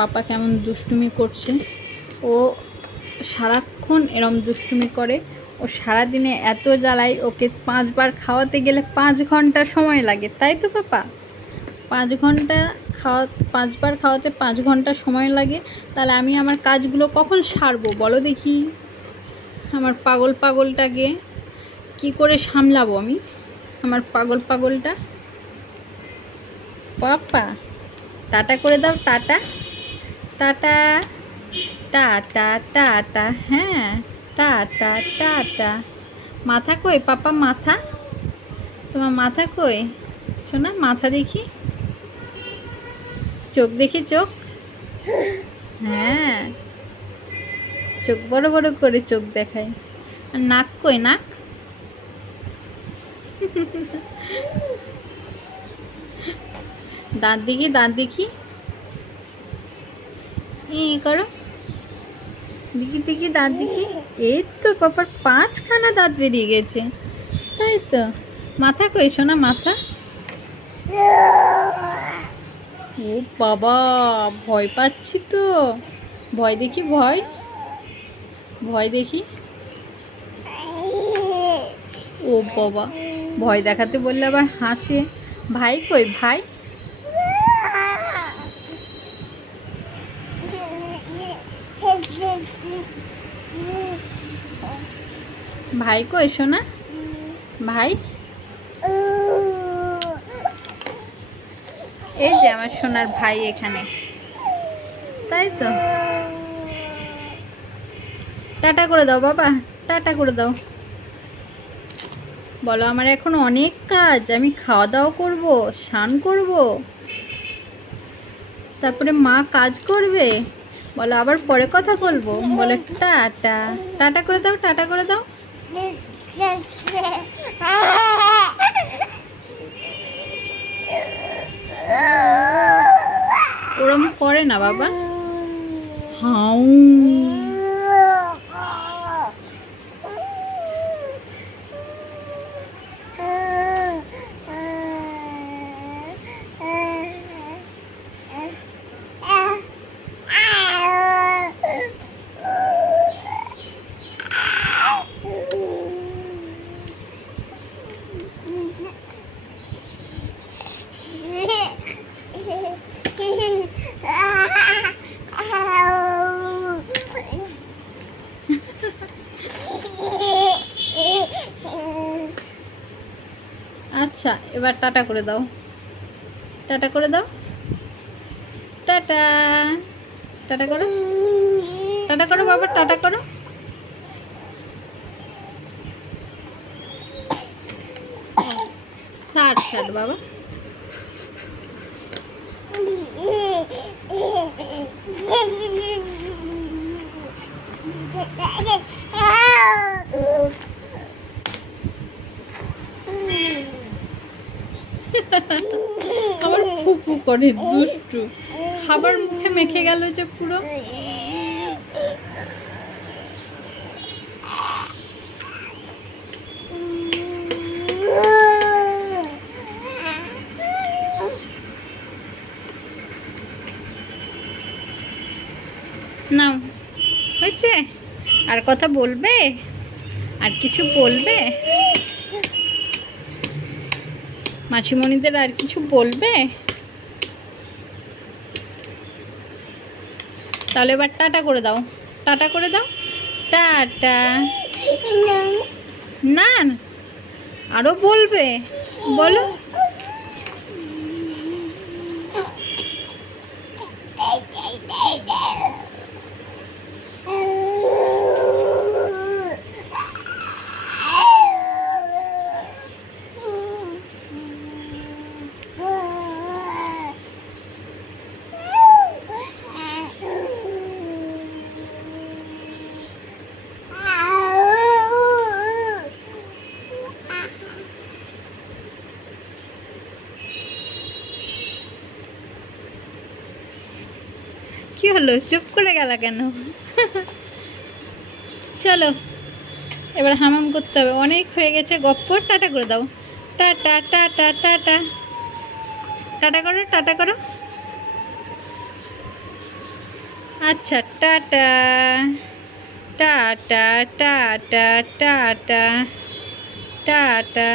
পাপা কেমন দুষ্টুমি করছে। ও সারাক্ষণ এরম দুষ্টুমি করে। ও সারাদিনে এত জ্বালায়, ওকে 5 বার খাওয়াতে গেলে 5 ঘন্টা সময় লাগে, তাই তো পাপা? 5 বার খাওয়াতে 5 ঘন্টা সময় লাগে। তাহলে আমি আমার কাজগুলো কখন সারবো বলো দেখি? আমার পাগলটাকে কি করে সামলাবো আমি? আমার পাগলটা। পাপা টাটা করে দাও, টাটা টাটা টাটা টাটা। হ্যাঁ টাটা টাটা। মাথা কই পাপা? মাথা, তোমার মাথা কই শোনা? মাথা দেখি, চোখ দেখি, চোখ। হ্যাঁ, চোখ বড় বড় করে চোখ দেখায়। আর নাক কই? নাক দাঁত দেখি, দাঁত দেখি, করো দেখি দাঁত দেখি। এই তো পাপার 5খানা দাঁত বেরিয়ে গেছে, তাই তো। মাথা কই শোনা? মাথা। ও বাবা, ভয় পাচ্ছি তো। ভয় দেখি, ভয় দেখি। ও বাবা, ভয় দেখাতে বললে আবার হাসে। ভাই কই? ভাই কই শোনা? ভাই, এই যে আমার সোনার ভাই এখানে, তাই তো। টাটা করে দাও বাবা, টাটা করে দাও। বলো আমার এখন অনেক কাজ, আমি খাওয়া দাওয়া করবো, স্নান করবো, তারপরে মা কাজ করবে। বলো আবার পরে কথা বলবো। বলো টাটা, টাটা করে দাও, টাটা করে দাও। ওরম করে না বাবা। হাউ আচ্ছা, এবার টাটা করে দাও, টাটা করে দাও, টাটা, টাটা করো, টাটা করো বাবা, টাটা করো। ছাড় বাবা। আবার ফুপু করে, দুষ্টু। খাবার মুখে মেখে গেল যে পুরো। নাও, হয়েছে? আর কথা বলবে? আর কিছু বলবে? মাসিমণিদের আর কিছু বলবে? তাহলে এবার টাটা করে দাও, টাটা করে দাও, টাটা। না আরো বলবে, বলো। কি হলো, চুপ করে গেল কেন? চলো এবার হামাম করতে হবে, অনেক হয়ে গেছে গপ্প। টাটা করে দাও, টাটা টাটা টাটা, টাটা করো, টাটা করো। আচ্ছা, tata tata tata tata tata.